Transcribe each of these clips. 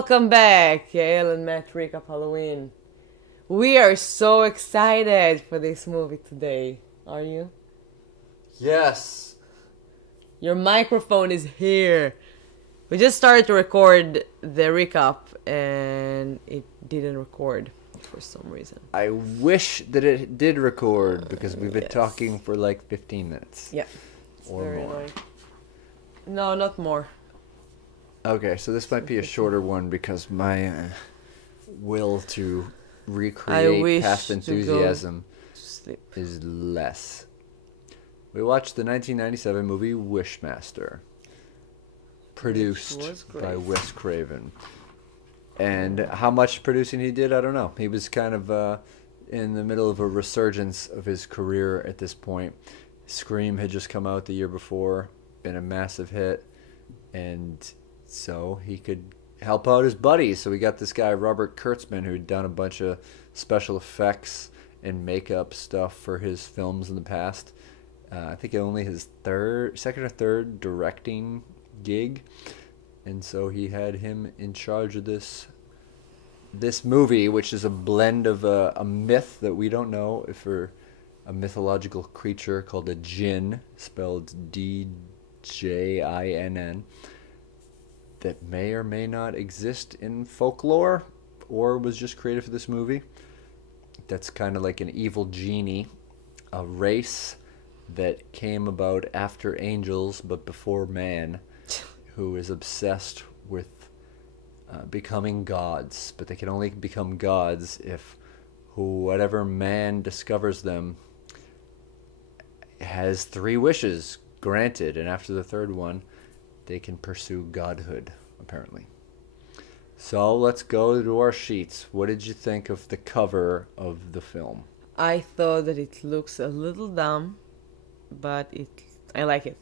Welcome back, Yael and Matt recap Halloween. We are so excited for this movie today. Are you? Yes. Your microphone is here. We just started to record the recap and it didn't record for some reason. I wish that it did record because we've been talking for like 15 minutes. Yeah. It's or very more. annoying. No, not more. Okay, so this might be a shorter one because my will to recreate past enthusiasm is less. We watched the 1997 movie Wishmaster, produced by Wes Craven. And how much producing he did, I don't know. He was kind of in the middle of a resurgence of his career at this point. Scream had just come out the year before, been a massive hit, and so he could help out his buddies. So we got this guy, Robert Kurtzman, who'd done a bunch of special effects and makeup stuff for his films in the past. I think only his second or third directing gig. And so he had him in charge of this movie, which is a blend of a myth that we don't know if we're a mythological creature called a djinn, spelled D-J-I-N-N, that may or may not exist in folklore or was just created for this movie. That's kind of like an evil genie, a race that came about after angels but before man, who is obsessed with becoming gods. But they can only become gods if whatever man discovers them has 3 wishes granted, and after the third one they can pursue godhood, apparently. So let's go to our sheets. What did you think of the cover of the film? I thought that it looks a little dumb, but I like it.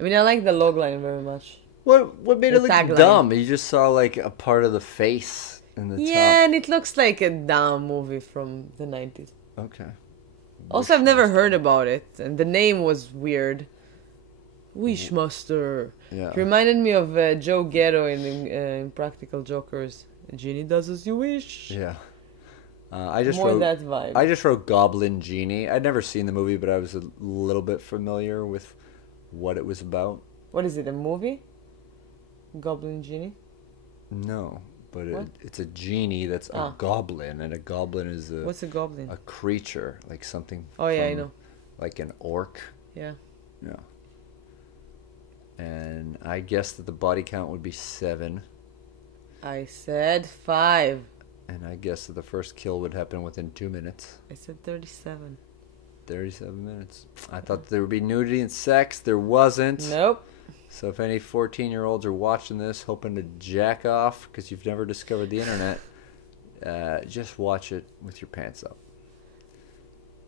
I mean, I like the logline very much. What made it look dumb? You just saw like a part of the face in the top. Yeah, and it looks like a dumb movie from the 90s. Okay. Also, I've never heard about it, and the name was weird. Wishmaster. Yeah. It reminded me of Joe Ghetto in Practical Jokers. A genie does as you wish. Yeah. That vibe. I just wrote Goblin Genie. I'd never seen the movie, but I was a little bit familiar with what it was about. What is it, a movie? Goblin Genie? No, but it's a genie that's a goblin, and a goblin is What's a goblin? A creature, like something. Oh, yeah, I know. Like an orc. Yeah. Yeah. And I guessed that the body count would be 7. I said 5. And I guessed that the first kill would happen within 2 minutes. I said 37. 37 minutes. I thought there would be nudity and sex. There wasn't. Nope. So if any 14-year-olds are watching this, hoping to jack off because you've never discovered the internet, just watch it with your pants up.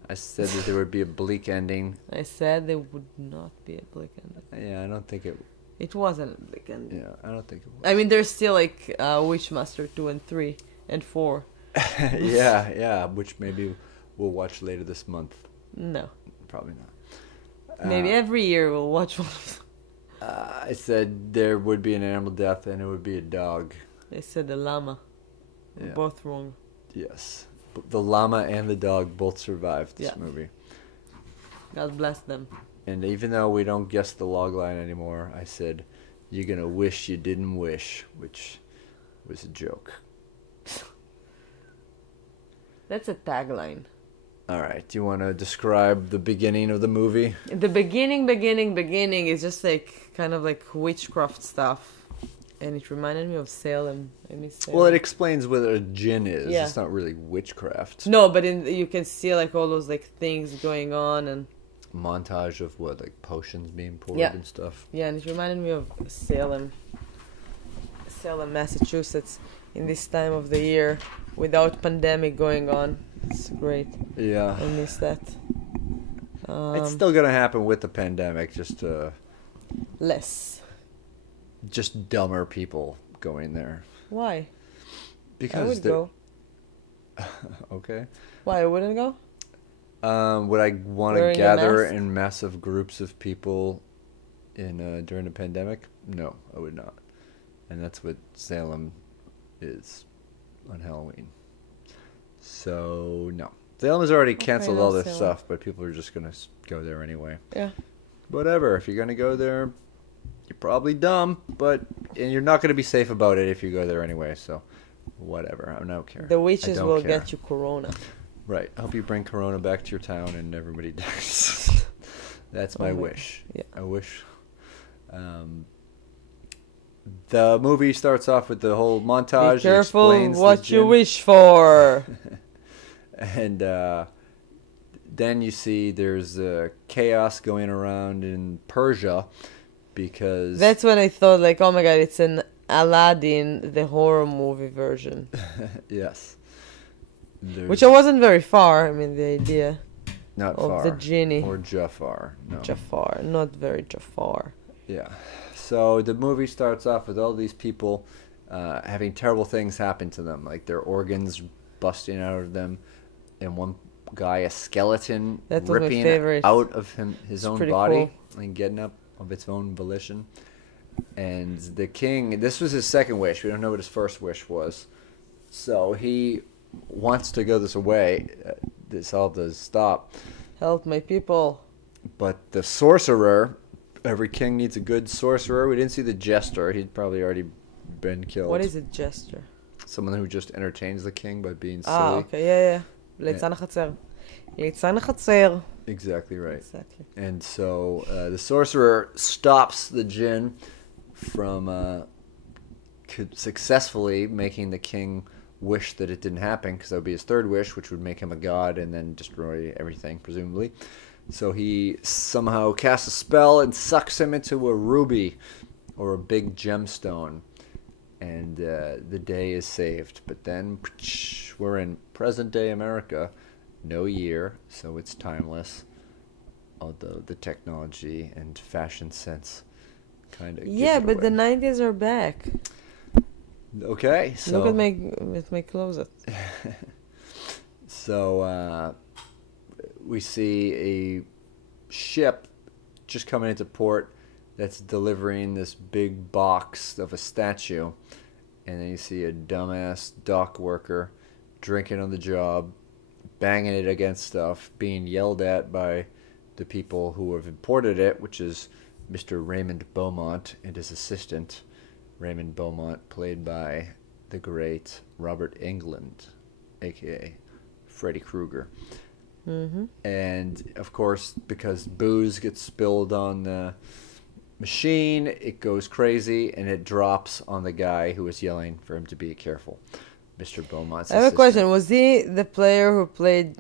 I said that there would be a bleak ending. I said there would not be a bleak ending. Yeah, I don't think it... It wasn't a bleak ending. Yeah, I don't think it was. I mean, there's still like Wishmaster 2 and 3 and 4. yeah, which maybe we'll watch later this month. No. Probably not. Maybe every year we'll watch one of them. I said there would be an animal death and it would be a dog. I said the llama. We're both wrong. Yes. The llama and the dog both survived this movie. God bless them. And even though we don't guess the log line anymore, I said, "You're gonna wish you didn't wish," which was a joke. That's a tagline. All right. Do you want to describe the beginning of the movie? The beginning is just like kind of like witchcraft stuff. And it reminded me of Salem. I miss Salem. Well, it explains what a djinn is. Yeah. It's not really witchcraft. No, but you can see like all those like things going on and montage of what, like potions being poured and stuff. Yeah, and it reminded me of Salem, Massachusetts, in this time of the year without pandemic going on. It's great. Yeah, I miss that. It's still gonna happen with the pandemic, just less. Just dumber people going there. Why? Because I would go. Okay. Why I wouldn't go? Would I want to gather in massive groups of people in during the pandemic? No, I would not. And that's what Salem is on Halloween. So, no. Salem has already canceled all this Salem. stuff, but people are just going to go there anyway. Yeah. Whatever. If you're going to go there, you're probably dumb, and you're not going to be safe about it if you go there anyway, so whatever. I don't care. The witches will care. get you corona. Right. I hope you bring corona back to your town and everybody dies. That's my wish. Yeah. I wish. The movie starts off with the whole montage. Be careful explains what you gin. wish for. And then you see there's chaos going around in Persia because... That's when I thought, like, oh my god, it's an Aladdin, the horror movie version. Yes. Which I wasn't very far. I mean, the idea Not of far. the genie. Or Jafar. No. Jafar. Not very Jafar. Yeah. So the movie starts off with all these people having terrible things happen to them, like their organs busting out of them, and one guy, a skeleton, That was my ripping favorite. out of his It's own pretty body cool. and getting up of its own volition. And the king, this was his second wish. We don't know what his first wish was. So he wants to go this way. This all does stop. Help my people. But the sorcerer, every king needs a good sorcerer. We didn't see the jester. He'd probably already been killed. What is a gesture? Someone who just entertains the king by being silly. Okay, yeah. ליצן החצר. ליצן החצר. Exactly right. Exactly. And so the sorcerer stops the jinn from successfully making the king wish that it didn't happen, because that would be his third wish, which would make him a god and then destroy everything, presumably. So he somehow casts a spell and sucks him into a ruby or a big gemstone. And the day is saved. But then we're in present-day America. No year, so it's timeless. Although the technology and fashion sense kind of Yeah, but the 90s are back. Okay, so... Look at my closet. So we see a ship just coming into port that's delivering this big box of a statue. And then you see a dumbass dock worker drinking on the job, banging it against stuff, being yelled at by the people who have imported it, which is Mr. Raymond Beaumont and his assistant, Raymond Beaumont, played by the great Robert Englund, a.k.a. Freddy Krueger. Mm-hmm. And, of course, because booze gets spilled on the machine, it goes crazy, and it drops on the guy who was yelling for him to be careful, Mr. Beaumont's I have a assistant. question. Was he the player who played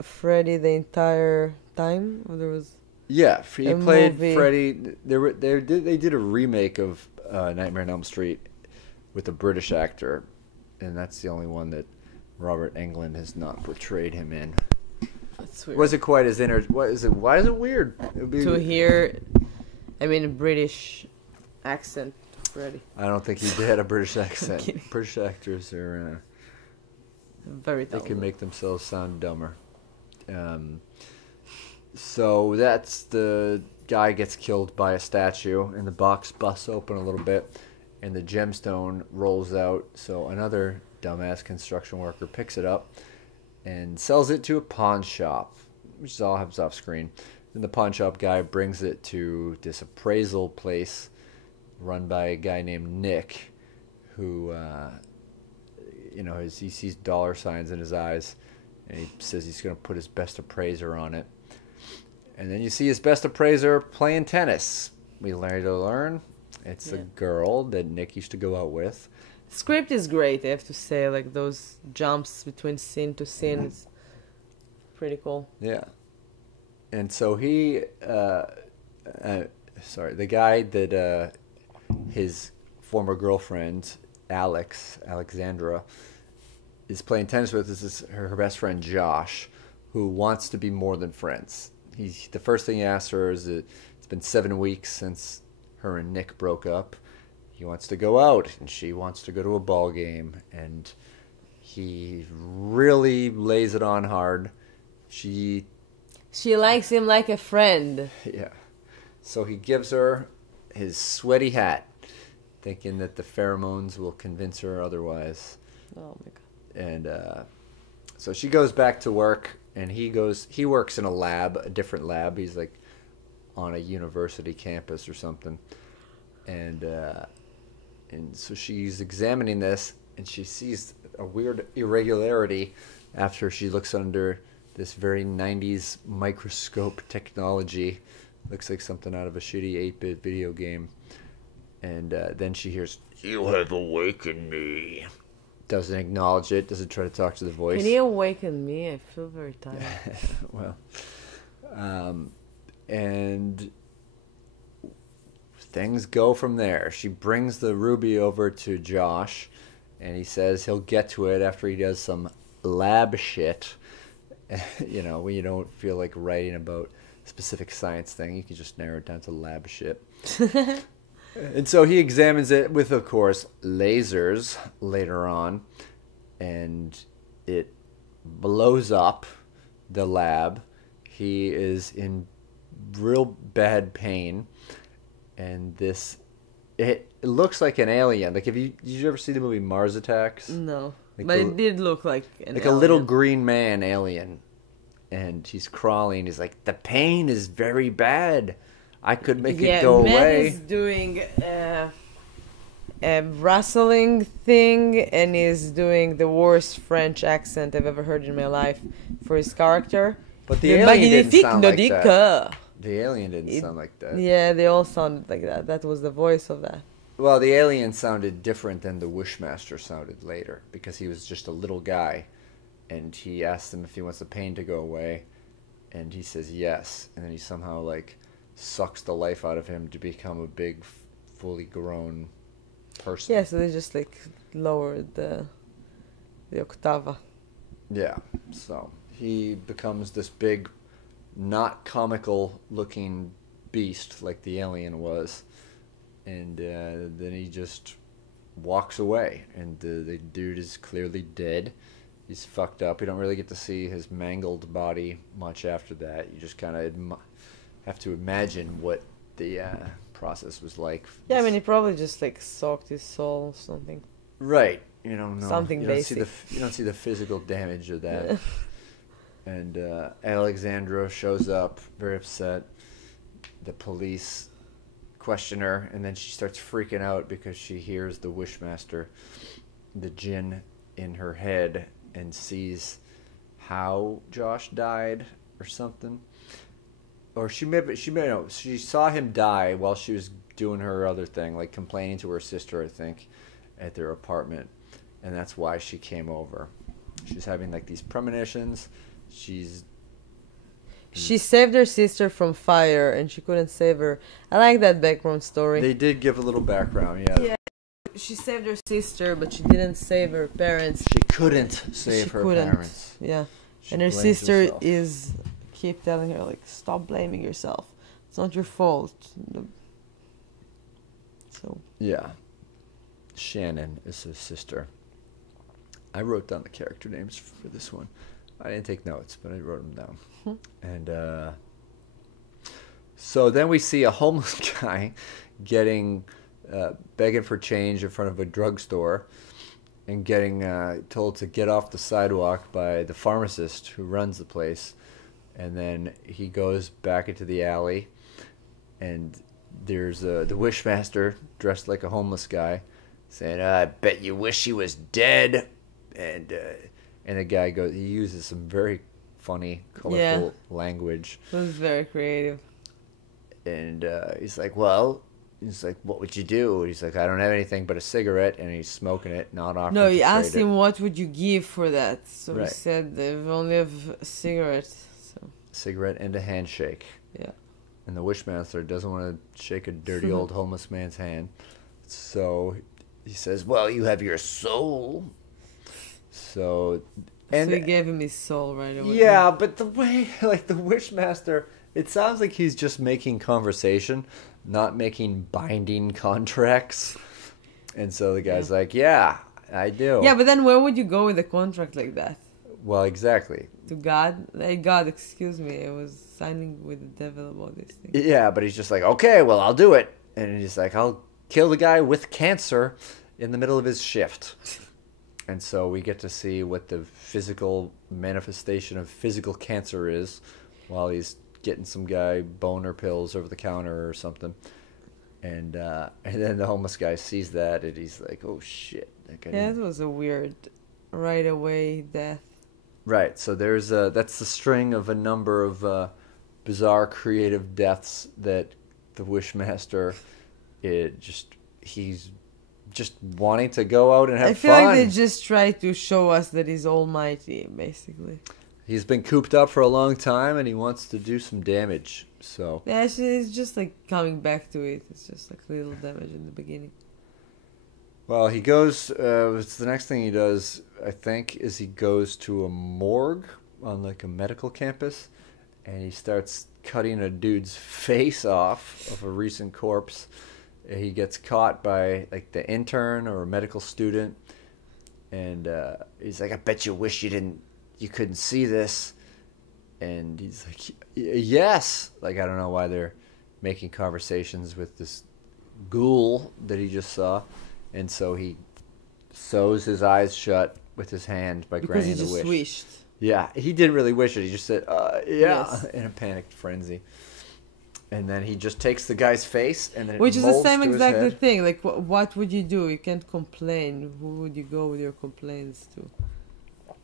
Freddy the entire time? Or there was... Yeah, he a played movie. Freddy. They did a remake of Nightmare on Elm Street with a British actor, and that's the only one that Robert Englund has not portrayed him in. That's weird. Was it quite as Why is it weird? It would be, To hear, I mean, a British accent, Freddy. I don't think he had a British accent. kidding. British actors are Very they talented. can make themselves sound dumber. So that's the guy gets killed by a statue, and the box busts open a little bit, and the gemstone rolls out. So another dumbass construction worker picks it up and sells it to a pawn shop, which all happens off screen. Then the pawn shop guy brings it to this appraisal place run by a guy named Nick, who, he sees dollar signs in his eyes, and he says he's going to put his best appraiser on it. And then you see his best appraiser playing tennis. We learn it's a girl that Nick used to go out with. The script is great, I have to say. Like, those jumps between scene to scene is pretty cool. Yeah. And so the guy that his former girlfriend, Alexandra, is playing tennis with is her best friend, Josh, who wants to be more than friends. The first thing he asks her is that it's been 7 weeks since her and Nick broke up. He wants to go out, and she wants to go to a ball game, and he really lays it on hard. She likes him like a friend. Yeah. So he gives her his sweaty hat, thinking that the pheromones will convince her otherwise. Oh my god. And so she goes back to work, and he works in a lab, a different lab. He's like on a university campus or something. And so she's examining this, and she sees a weird irregularity after she looks under this very 90s microscope technology. Looks like something out of a shitty 8-bit video game. And then she hears, "You have awakened me." Doesn't acknowledge it, doesn't try to talk to the voice. Can you awaken me? I feel very tired. Well, and things go from there. She brings the ruby over to Josh, and he says he'll get to it after he does some lab shit. You know, when you don't feel like writing about a specific science thing, you can just narrow it down to lab shit. And so he examines it with, of course, lasers later on, and it blows up the lab. He is in real bad pain, and it looks like an alien. Like, did you ever see the movie Mars Attacks? No, like but it did look like an like alien. a little green man alien, and he's crawling. He's like, the pain is very bad. I could make it go Matt away. is doing a wrestling thing, and is doing the worst French accent I've ever heard in my life for his character. But the alien didn't sound like that. that. The alien didn't sound like that. Yeah, they all sounded like that. That was the voice of that. Well, the alien sounded different than the Wishmaster sounded later, because he was just a little guy, and he asked him if he wants the pain to go away, and he says yes, and then he somehow like sucks the life out of him to become a big, fully grown person. Yeah, so they just like lowered the octava. Yeah, so he becomes this big, not comical looking beast like the alien was, and then he just walks away, and the dude is clearly dead. He's fucked up. You don't really get to see his mangled body much after that. You just kind of have to imagine what the process was like. Yeah, I mean, he probably just like soaked his soul or something. Right. You don't know. Something you basic. You don't see the physical damage of that. And Alexandra shows up, very upset. The police question her, and then she starts freaking out because she hears the Wishmaster, the djinn, in her head, and sees how Josh died or something. Or she saw him die while she was doing her other thing, like complaining to her sister, I think, at their apartment, and that's why she came over. She's having like these premonitions. She saved her sister from fire, and she couldn't save her. I like that background story. They did give a little background, yeah. Yeah, she saved her sister, but she didn't save her parents. She couldn't save her parents. Yeah, She and her blames sister herself. is keep telling her like, stop blaming yourself. It's not your fault. So Yeah. Shannon is his sister. I wrote down the character names for this one. I didn't take notes, but I wrote them down. And so then we see a homeless guy begging for change in front of a drugstore, and getting told to get off the sidewalk by the pharmacist who runs the place. And then he goes back into the alley, and there's the Wishmaster dressed like a homeless guy saying, "I bet you wish he was dead." And the guy he uses some very funny, colorful language. it was very creative. And he's like, what would you do? He's like, I don't have anything but a cigarette, and he's smoking it, not offering No, to he trade asked it. him, what would you give for that? So Right. he said, they only have a cigarette. So Cigarette and a handshake. yeah. And the Wishmaster doesn't want to shake a dirty old homeless man's hand. So he says, well, you have your soul. So he gave him his soul right away. yeah, but the way, like, the Wishmaster, it sounds like he's just making conversation, not making binding contracts. And so the guy's like, yeah, I do. Yeah, but then where would you go with a contract like that? Well, exactly. To God? Hey, God, excuse me. I was signing with the devil about this thing. Yeah, but he's just like, okay, well, I'll do it. And he's like, I'll kill the guy with cancer in the middle of his shift. And so we get to see what the physical manifestation of physical cancer is while he's getting some guy boner pills over the counter or something. And then the homeless guy sees that and he's like, oh shit. Yeah, it was a weird right away death. Right, so that's the string of a number of bizarre creative deaths that the Wishmaster, he's just wanting to go out and have fun. I feel like they just try to show us that he's almighty, basically. He's been cooped up for a long time and he wants to do some damage, so... Yeah, actually, it's just like coming back to it. It's just like little damage in the beginning. Well, he goes, the next thing he does, I think, is he goes to a morgue on like a medical campus and he starts cutting a dude's face off of a recent corpse. He gets caught by like the intern or a medical student and he's like, I bet you wish you couldn't see this. And he's like, yes. Like, I don't know why they're making conversations with this ghoul that he just saw. And so he sews his eyes shut with his hand by granting the wish. Because he just wished. Yeah, he didn't really wish it. He just said, yeah, yes. In a panicked frenzy. And then he just takes the guy's face and then which it is the molds same to his exact head. thing. Like, what would you do? You can't complain. Who would you go with your complaints to?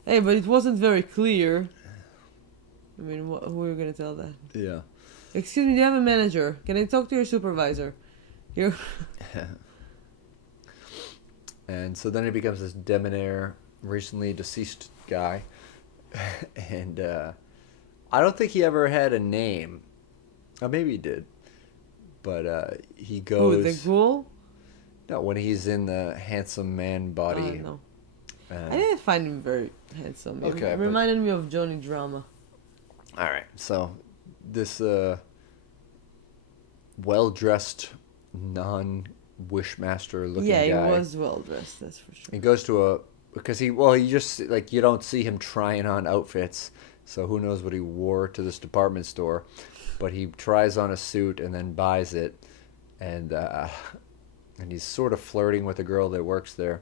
Hey, but it wasn't very clear. I mean, who are you going to tell that? Yeah. Excuse me, do you have a manager? Can I talk to your supervisor? And so then he becomes this debonair, recently deceased guy. And I don't think he ever had a name. Maybe he did. But he goes... Who, the ghoul? No, when he's in the handsome man body. No. I didn't find him very handsome. Okay, It reminded me of Johnny Drama. All right, so this well-dressed, non-Wishmaster looking guy. Yeah, he was well-dressed, that's for sure. He goes to because he just, like, you don't see him trying on outfits, so who knows what he wore to this department store. But he tries on a suit and then buys it, and he's sort of flirting with a girl that works there.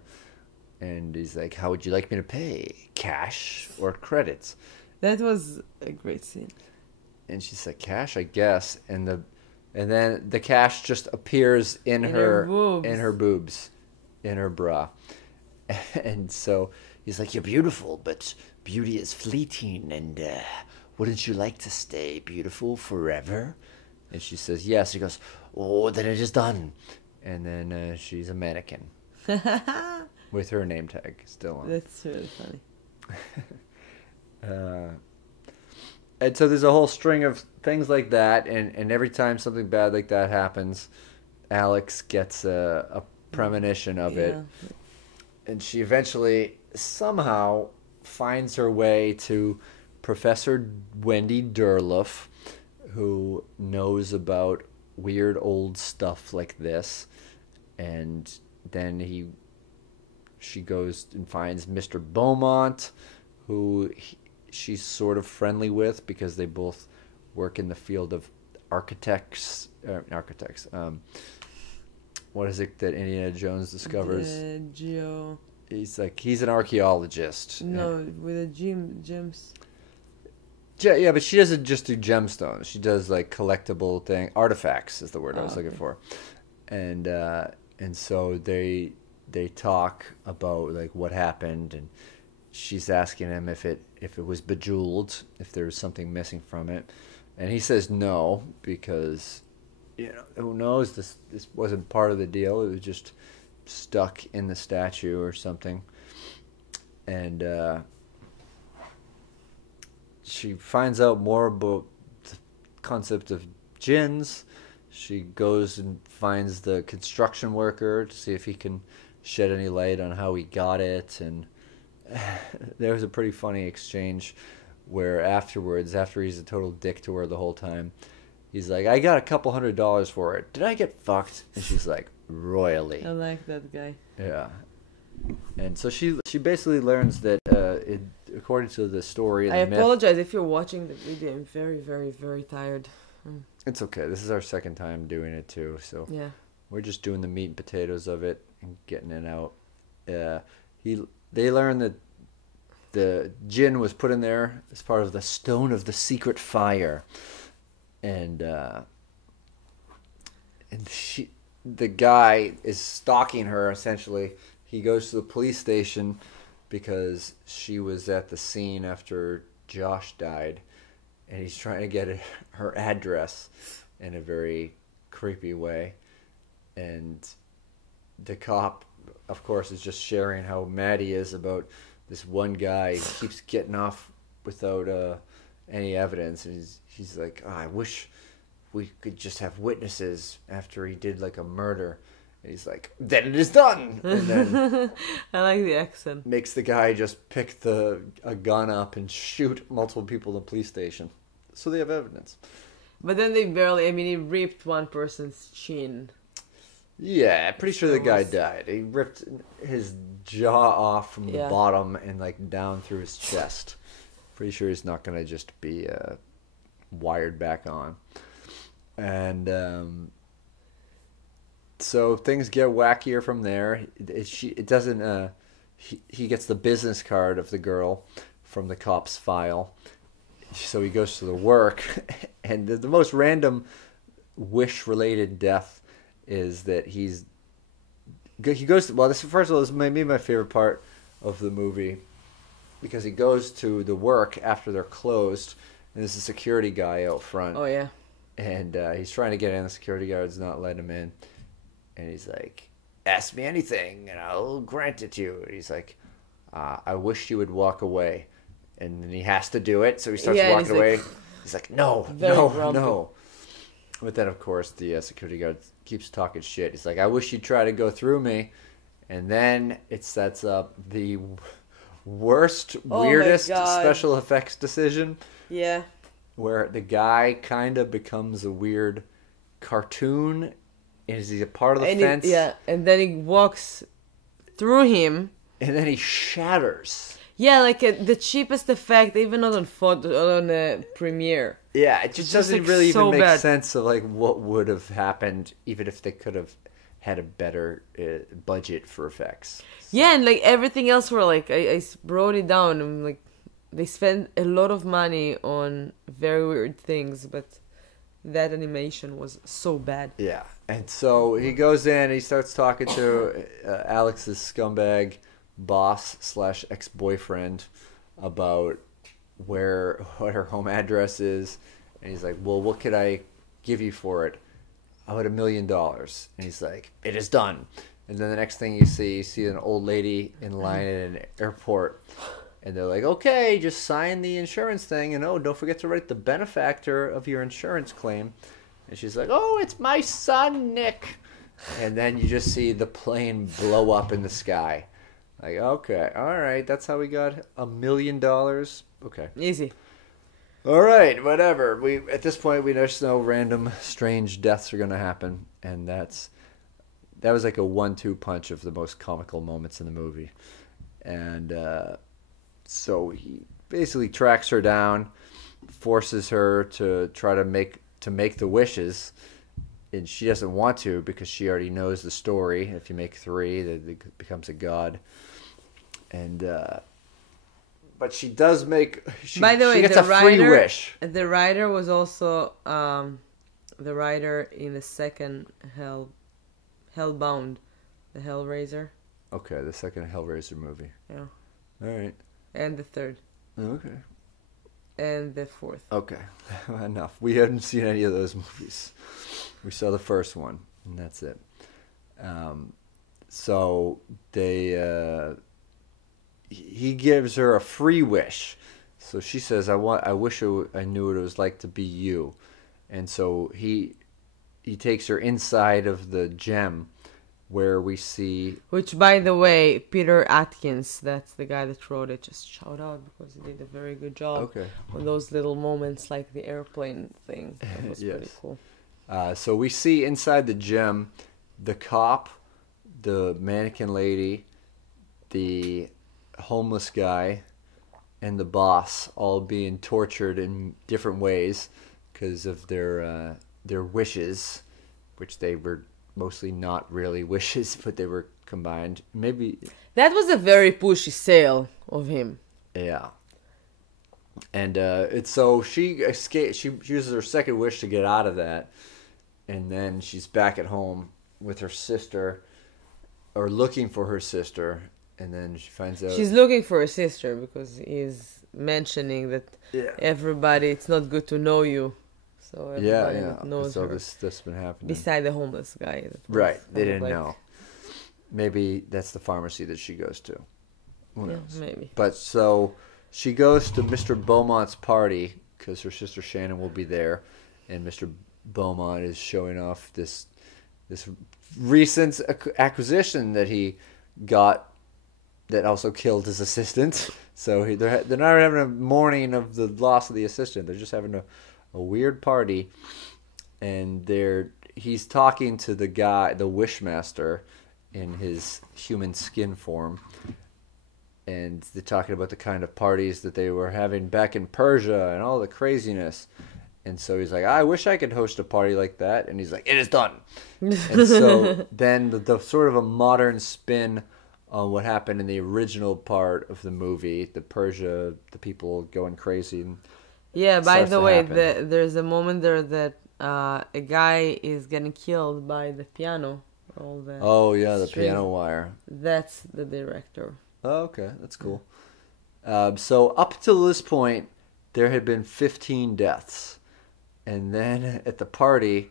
And he's like, how would you like me to pay? Cash or credits? That was a great scene. And she said, cash, I guess. And then the cash just appears in her boobs, in her bra. And so he's like, you're beautiful, but beauty is fleeting. And wouldn't you like to stay beautiful forever? And she says, yes. He goes, oh, then it is done. And then she's a mannequin. With her name tag still on. That's really funny. And so there's a whole string of things like that, and every time something bad like that happens, Alex gets a premonition of it. And she eventually somehow finds her way to Professor Wendy Durloff, who knows about weird old stuff like this. And then she goes and finds Mr. Beaumont, who she's sort of friendly with because they both work in the field of architects. What is it that Indiana Jones discovers? He's an archaeologist. No, with the gems. Yeah, but she doesn't just do gemstones. She does like collectible artifacts is the word I was looking for. And so they talk about like what happened, and she's asking him if it was bejeweled, if there was something missing from it, and he says no because who knows, this wasn't part of the deal. It was just stuck in the statue or something. And she finds out more about the concept of jinns. She goes and finds the construction worker to see if he can shed any light on how he got it. And there was a pretty funny exchange where afterwards, after he's a total dick to her the whole time, he's like, I got $200 for it. Did I get fucked? And she's like, royally. I like that guy. Yeah. And so she basically learns that according to the story and I the myth, apologize if you're watching the video. I'm very, very, very tired. it's okay. This is our second time doing it too. So yeah. We're just doing the meat and potatoes of it and getting it out. They learn that the gin was put in there as part of the stone of the secret fire, and the guy is stalking her. Essentially, he goes to the police station because she was at the scene after Josh died, and he's trying to get her address in a very creepy way. And the cop, of course, is just sharing how mad he is about this one guy who keeps getting off without any evidence. And he's like, oh, I wish we could just have witnesses after he did like a murder. And he's like, then it is done. And then I like the accent. Makes the guy just pick a gun up and shoot multiple people in the police station. So they have evidence. But then they barely, I mean, he ripped one person's chin. Yeah, pretty sure the guy died. He ripped his jaw off from the bottom and like down through his chest. Pretty sure he's not going to just be wired back on. And so things get wackier from there. It doesn't. He gets the business card of the girl from the cop's file. So he goes to the work, and the most random wish-related death is that he goes to, well, this first of all is maybe my favorite part of the movie, because he goes to the work after they're closed, and there's a security guy out front. Oh yeah. And he's trying to get in. The security guard's not letting him in, and he's like, "Ask me anything, and I'll grant it to you." And he's like, "I wish you would walk away," and then he has to do it. So he starts walking away. He's like, "No, no." But then, of course, the security guard keeps talking shit. He's like, I wish you'd try to go through me. And then it sets up the worst, weirdest special effects decision. Yeah. Where the guy kind of becomes a weird cartoon. Is he a part of the fence? And then he walks through him. And then he shatters. Yeah, like the cheapest effect, even not on photo, on a premiere. Yeah, it just doesn't like really so even make bad. sense of like what would have happened, even if they could have had a better budget for effects. Yeah, and like everything else were like, I wrote it down. And like, they spent a lot of money on very weird things, but that animation was so bad. Yeah, and so he goes in, he starts talking to Alex's scumbag boss / ex-boyfriend about what her home address is, and he's like, well, what could I give you for it? How about $1 million? And he's like, it is done. And then the next thing you see an old lady in line at an airport, and they're like, okay, just sign the insurance thing, and oh, don't forget to write the benefactor of your insurance claim. And she's like, oh, it's my son, Nick. And then you just see the plane blow up in the sky. Like, okay, all right, that's how we got $1 million. Okay, Easy. all right, whatever. We at this point we just know random strange deaths are gonna happen, and that was like a 1-2 punch of the most comical moments in the movie. And so he basically tracks her down, forces her to try to make the wishes. And she doesn't want to because she already knows the story. If you make 3, it becomes a god. And but she does make. By the way, she gets the a free wish. The writer was also the writer in the second Hellbound, the Hellraiser. Okay, the second Hellraiser movie. Yeah. All right. And the third. Okay. And the fourth. Okay, enough. We hadn't seen any of those movies. We saw the first one, and that's it. So he gives her a free wish. So she says, I wish I knew what it was like to be you. And so he takes her inside of the gem, where we see... Which, by the way, Peter Atkins, that's the guy that wrote it, just shout out because he did a very good job on those little moments like the airplane thing. That was pretty cool. So we see inside the gem the cop, the mannequin lady, the homeless guy, and the boss all being tortured in different ways because of their wishes, which they were mostly not really wishes, but they were combined. Maybe, That was a very pushy sale of him. yeah. And it's so she escapes. She uses her second wish to get out of that, and then she's back at home with her sister, or looking for her sister, and then she finds out She's looking for her sister because he's mentioning that everybody, it's not good to know you. So everybody that knows so her. this been happening. Beside the homeless guy. That was Right, they kind of didn't know. Maybe that's the pharmacy that she goes to. Who knows? Maybe. But so she goes to Mr. Beaumont's party because her sister Shannon will be there, and Mr. Beaumont is showing off this recent acquisition that he got that also killed his assistant. So they're not having a mourning of the loss of the assistant. They're just having a weird party, and he's talking to the guy, the Wishmaster, in his human skin form, and they're talking about the kind of parties that they were having back in Persia and all the craziness. And so he's like, I wish I could host a party like that. And he's like, it is done. And so then the sort of a modern spin on what happened in the original part of the movie, the Persia, the people going crazy. And yeah, by the way, happen. there's a moment there that a guy is getting killed by the piano. The piano wire. That's the director. Oh, okay, that's cool. So up till this point, there had been 15 deaths. And then at the party,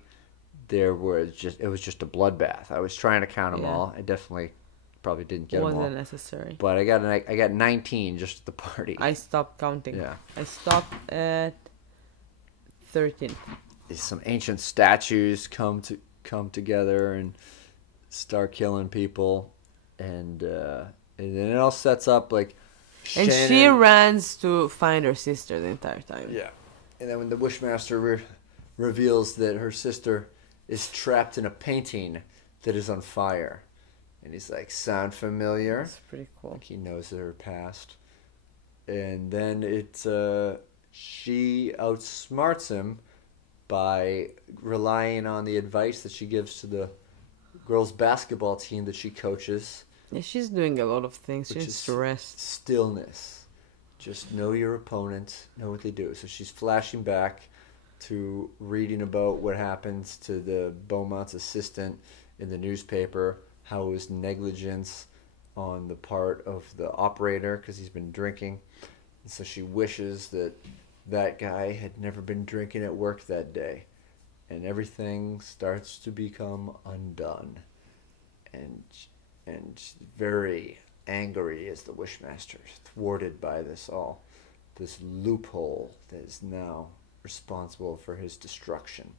it was just a bloodbath. I was trying to count them all. I definitely probably didn't get them all. Wasn't necessary. But I got 19 just at the party. I stopped counting. Yeah. I stopped at 13. Some ancient statues come together and start killing people, and then it all sets up like And Shannon, she runs to find her sister the entire time. Yeah. And then when the Wishmaster reveals that her sister is trapped in a painting that is on fire, and he's like, sound familiar? That's pretty cool. Like he knows her past. And then she outsmarts him by relying on the advice that she gives to the girls' basketball team that she coaches. Yeah, she's doing a lot of things. She needs to rest. Stillness. Just know your opponent, know what they do. So she's flashing back to reading about what happens to the Beaumont's assistant in the newspaper, how it was negligence on the part of the operator because he's been drinking. And so she wishes that guy had never been drinking at work that day. And everything starts to become undone. And very angry is the Wishmaster, thwarted by this loophole that is now responsible for his destruction.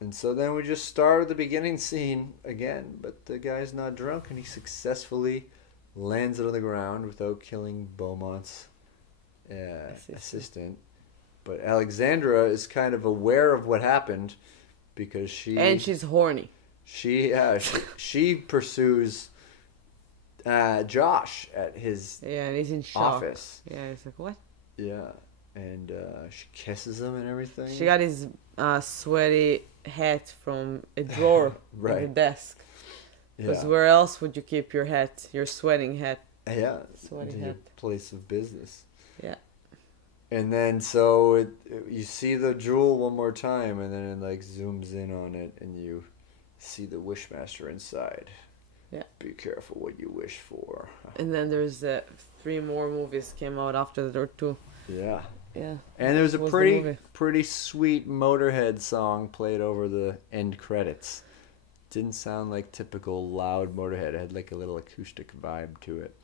And so then we just start at the beginning scene again, but the guy's not drunk, and he successfully lands it on the ground without killing Beaumont's assistant. But Alexandra is kind of aware of what happened because she's horny. She pursues Josh at his and he's in shock. office. Yeah, he's like, what? Yeah, and she kisses him and everything. She got his sweaty hat from a drawer right. on the desk. Because where else would you keep your hat, your sweating hat? Yeah, sweaty your hat. place of business. Yeah. And then so you see the jewel one more time, and then it like zooms in on it, and you see the Wishmaster inside. Yeah. Be careful what you wish for. And then there's 3 more movies came out after that, or 2. Yeah. Yeah. And there was a pretty sweet Motorhead song played over the end credits. Didn't sound like typical loud Motorhead. It had like a little acoustic vibe to it,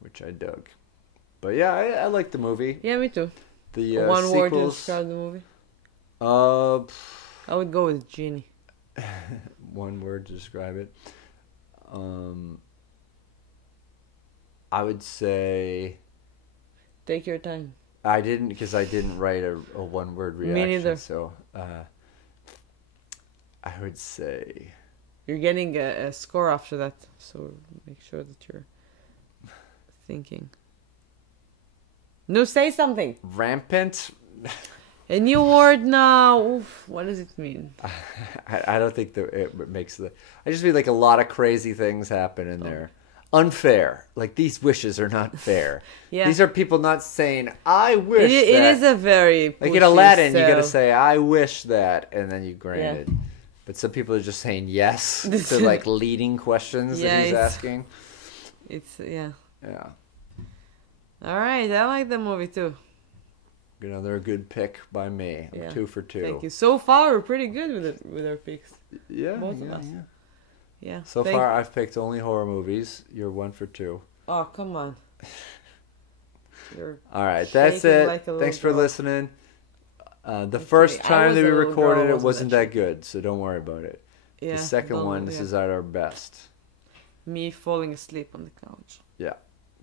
which I dug. But yeah, I liked the movie. Yeah, me too. The one sequels, word to describe the movie? I would go with genie. One word to describe it. I would say... Take your time. I didn't, because I didn't write a one-word reaction. Me neither. So I would say... You're getting a score after that, so make sure that you're thinking. No, say something. Rampant? A new word now. Oof, what does it mean? I don't think that it makes the. I just feel like a lot of crazy things happen in there. Unfair. Like these wishes are not fair. Yeah. These are people not saying, I wish It that. is a very Like in pushy Aladdin, you got to sell. say, I wish that, and then you grant it. But some people are just saying yes to like leading questions that he's asking. It's, yeah. Yeah. All right, I like the movie too. Another good pick by me. Yeah. 2 for 2. Thank you. So far, we're pretty good with our picks. Yeah, Both of us. yeah. Yeah. So far, I've picked only horror movies. You're 1 for 2. Oh, come on. You're All right, that's shaking it. like a little Thanks for girl. listening. The first I time was that a we little recorded girl, it wasn't wasn't that that shaky? good, so don't worry about it. Yeah, The second one, this yeah. is at our best. Me falling asleep on the couch. Yeah.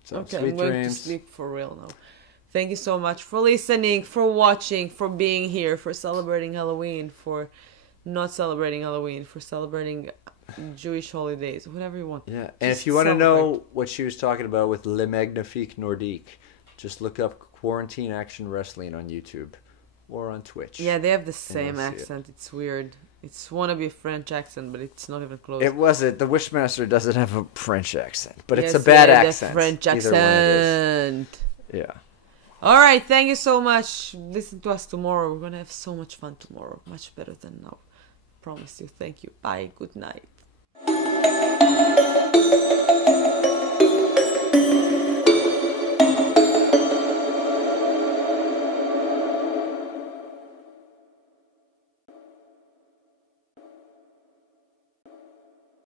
So Okay, sweet I'm going dreams. to sleep for real now. Thank you so much for listening, for watching, for being here, for celebrating Halloween, for not celebrating Halloween, for celebrating Jewish holidays, whatever you want. Yeah, and Just if you want to celebrate. know what she was talking about with Le Magnifique Nordique, just look up Quarantine Action Wrestling on YouTube or on Twitch. Yeah, they have the you'll same see it. accent. It's weird. It's wannabe French accent, but it's not even close. It wasn't. The Wishmaster doesn't have a French accent, but it's Yes, a bad yeah, the accent. French Either one it is. accent. Yeah. All right, thank you so much. Listen to us tomorrow. We're gonna have so much fun tomorrow, much better than now. Promise you. Thank you. Bye. Good night.